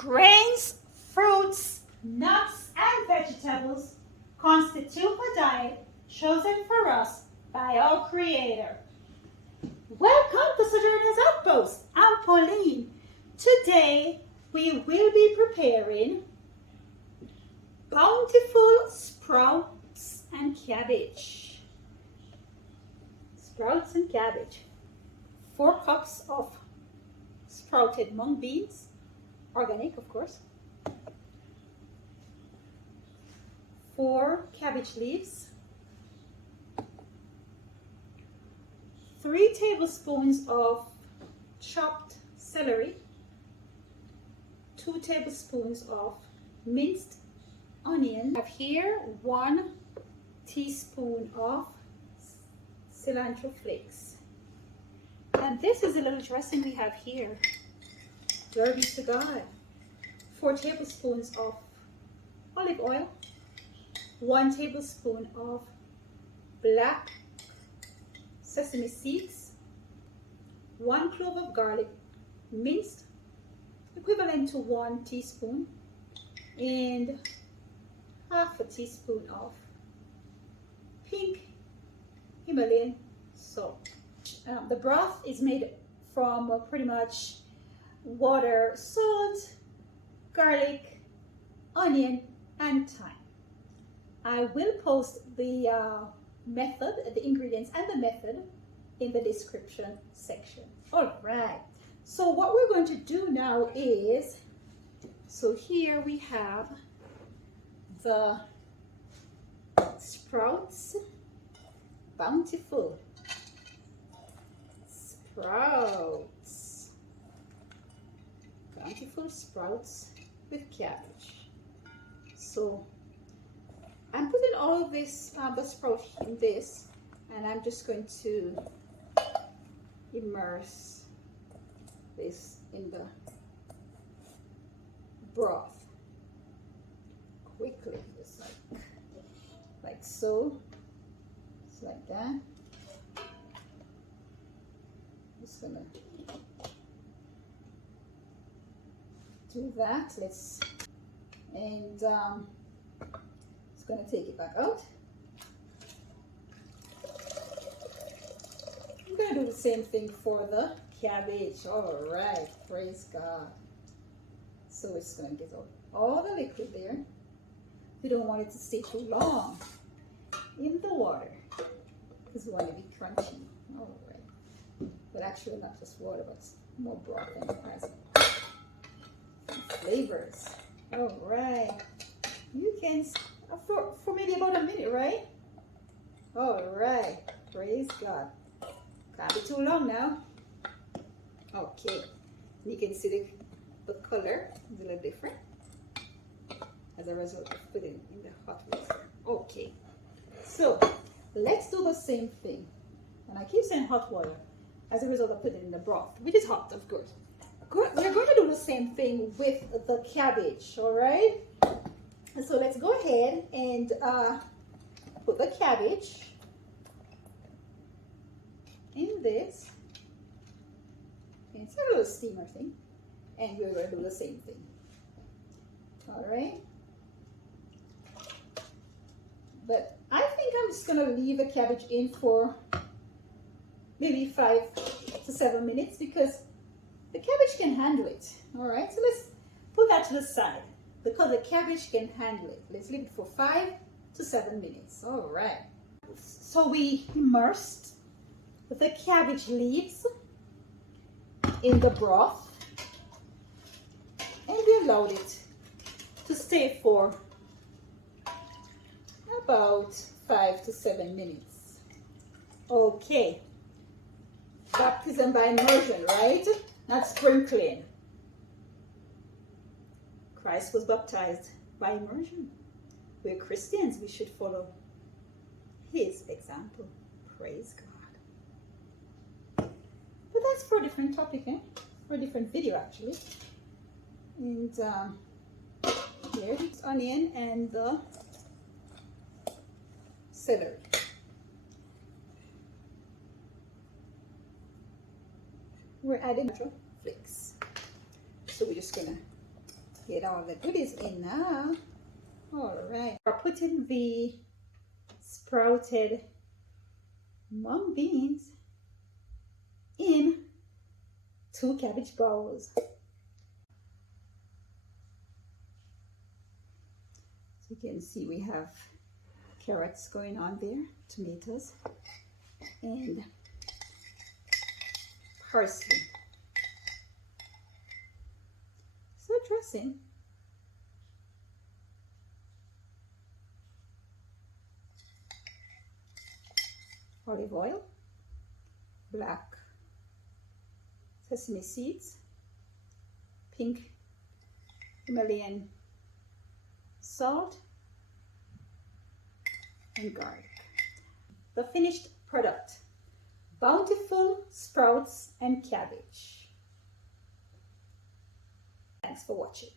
Grains, fruits, nuts, and vegetables constitute a diet chosen for us by our Creator. Welcome to Sojourner's Outpost. I'm Pauline. Today we will be preparing bountiful sprouts and cabbage. Sprouts and cabbage. 4 cups of sprouted mung beans, organic of course. 4 cabbage leaves. 3 tablespoons of chopped celery. 2 tablespoons of minced onion. I have here 1 teaspoon of cilantro flakes. And this is a little dressing we have here. Glory be to God. 4 tablespoons of olive oil. 1 tablespoon of black sesame seeds. 1 clove of garlic minced, equivalent to 1 teaspoon. And half a teaspoon of pink Himalayan salt. The broth is made from pretty much water, salt, garlic, onion, and thyme. I will post the the ingredients and the method in the description section. All right, so what we're going to do now is, so here we have the sprouts, bountiful sprouts, bountiful sprouts with cabbage. So I'm putting all of this, the sprout in this, and I'm just going to immerse this in the broth quickly, just like so, just like that. Just gonna do that. And just gonna take it back out. I'm gonna do the same thing for the cabbage. All right, praise God. So it's gonna get all the liquid there. We don't want it to stay too long in the water because we want it to be crunchy. All right, but actually not just water, but more broth and it has flavors. All right, you can for maybe about a minute, right? All right, praise God. Can't be too long now. Okay, you can see the color is a little different as a result of putting in the hot water. Okay, so let's do the same thing. And I keep saying hot water as a result of putting in the broth, which is hot, of course. We're going to do the same thing with the cabbage, all right? And so let's go ahead and put the cabbage in this. And it's a little steamer thing. And we're going to do the same thing. All right? But I think I'm just going to leave the cabbage in for maybe 5 to 7 minutes because the cabbage can handle it. All right, so let's put that to the side because the cabbage can handle it. Let's leave it for 5 to 7 minutes. All right. So we immersed the cabbage leaves in the broth and we allowed it to stay for about 5 to 7 minutes. Okay. Baptism by immersion, right? Not sprinkling. Christ was baptized by immersion. We're Christians. We should follow his example. Praise God. But that's for a different topic, for a different video, actually. And here's onion and the celery. We're adding flakes. So we're just gonna Get all the goodies in now. All right. We're putting the sprouted mung beans in 2 cabbage bowls. So you can see we have carrots going on there, tomatoes, and parsley. So dressing. Olive oil, black sesame seeds, pink Himalayan salt, and garlic. The finished product: bountiful sprouts and cabbage. Thanks for watching.